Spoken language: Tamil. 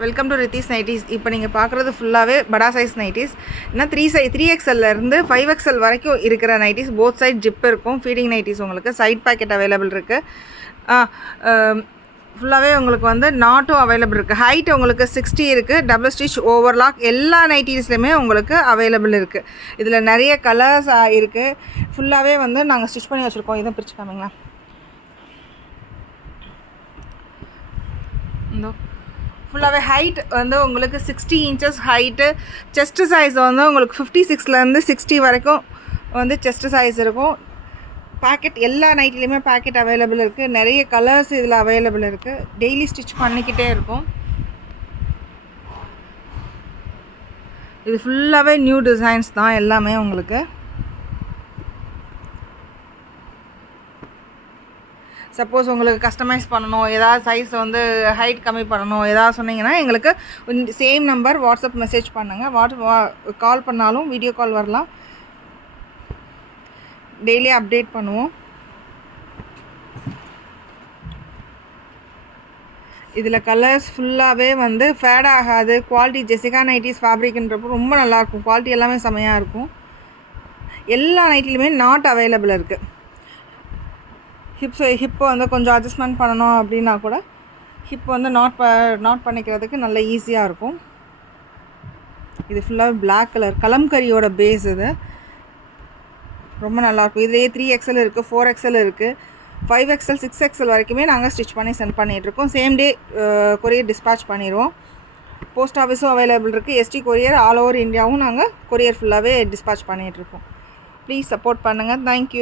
Welcome to Rithish nighties. இப்போ நீங்கள் பார்க்குறது ஃபுல்லாகவே படா சைஸ் நைட்டிஸ். இன்னும் 3XL-இருந்து 5XL வரைக்கும் இருக்கிற நைட்டிஸ். போத் சைட் ஜிப் இருக்கும். ஃபீடிங் நைட்டிஸ் உங்களுக்கு சைட் பேக்கெட் அவைலபிள் இருக்குது. ஃபுல்லாகவே உங்களுக்கு வந்து நாட்டும் அவைலபிள் இருக்குது. ஹைட் உங்களுக்கு 60 இருக்குது. டபுள் ஸ்டிச் ஓவர்லாக் எல்லா நைட்டிஸ்லையுமே உங்களுக்கு அவைலபிள் இருக்குது. இதில் நிறைய கலர்ஸ் இருக்குது. ஃபுல்லாகவே வந்து நாங்கள் ஸ்டிச் பண்ணி வச்சுருக்கோம். இதை பிரித்து காமிங்களா. இந்த ஃபுல்லாகவே ஹைட் வந்து உங்களுக்கு 60 inches ஹைட்டு. செஸ்ட்டு சைஸ் வந்து உங்களுக்கு 56லேருந்து 60 வரைக்கும் வந்து செஸ்ட்டு சைஸ் இருக்கும். பேக்கெட் எல்லா நைட்லேயுமே பேக்கெட் அவைலபிள் இருக்குது. நிறைய கலர்ஸ் இதில் அவைலபிள் இருக்குது. டெய்லி ஸ்டிச் பண்ணிக்கிட்டே இருக்கும். இது ஃபுல்லாகவே நியூ டிசைன்ஸ் தான் எல்லாமே உங்களுக்கு. சப்போஸ் உங்களுக்கு கஸ்டமைஸ் பண்ணணும், ஏதாவது சைஸ் வந்து ஹைட் கம்மி பண்ணணும் ஏதாவது சொன்னீங்கன்னா எங்களுக்கு சேம் நம்பர் வாட்ஸ்அப் மெசேஜ் பண்ணுங்கள். கால் பண்ணாலும் வீடியோ கால் வரலாம். டெய்லி அப்டேட் பண்ணுவோம். இதில் கலர்ஸ் ஃபுல்லாகவே வந்து ஃபேட் ஆகாது. குவாலிட்டி ஜெசிகா நைட்டிஸ் ஃபேப்ரிக்ன்றப்போ ரொம்ப நல்லாயிருக்கும். குவாலிட்டி எல்லாமே செமையாக இருக்கும். எல்லா நைட்டிலுமே நாட் அவைலபிள் இருக்குது. ஹிப்பு வந்து கொஞ்சம் அட்ஜஸ்ட்மெண்ட் பண்ணணும் அப்படின்னா கூட ஹிப் வந்து நாட் பண்ணிக்கிறதுக்கு நல்ல ஈஸியாக இருக்கும். இது ஃபுல்லாக பிளாக் கலர் கலம்கரியோட பேஸ். இது ரொம்ப நல்லாயிருக்கும். இதுலேயே 3XL இருக்குது, 4XL இருக்குது, 5XL 6XL வரைக்குமே நாங்கள் ஸ்டிச் பண்ணி சென்ட் பண்ணிகிட்ருக்கோம். சேம் டே கொரியர் டிஸ்பேச் பண்ணிடுவோம். போஸ்ட் ஆஃபீஸும் அவைலபிள் இருக்குது. ST கொரியர் ஆல் ஓவர் இந்தியாவும் நாங்கள் கொரியர் ஃபுல்லாகவே டிஸ்பேச் பண்ணிகிட்ருக்கோம். ப்ளீஸ் சப்போர்ட் பண்ணுங்கள். தேங்க்யூ.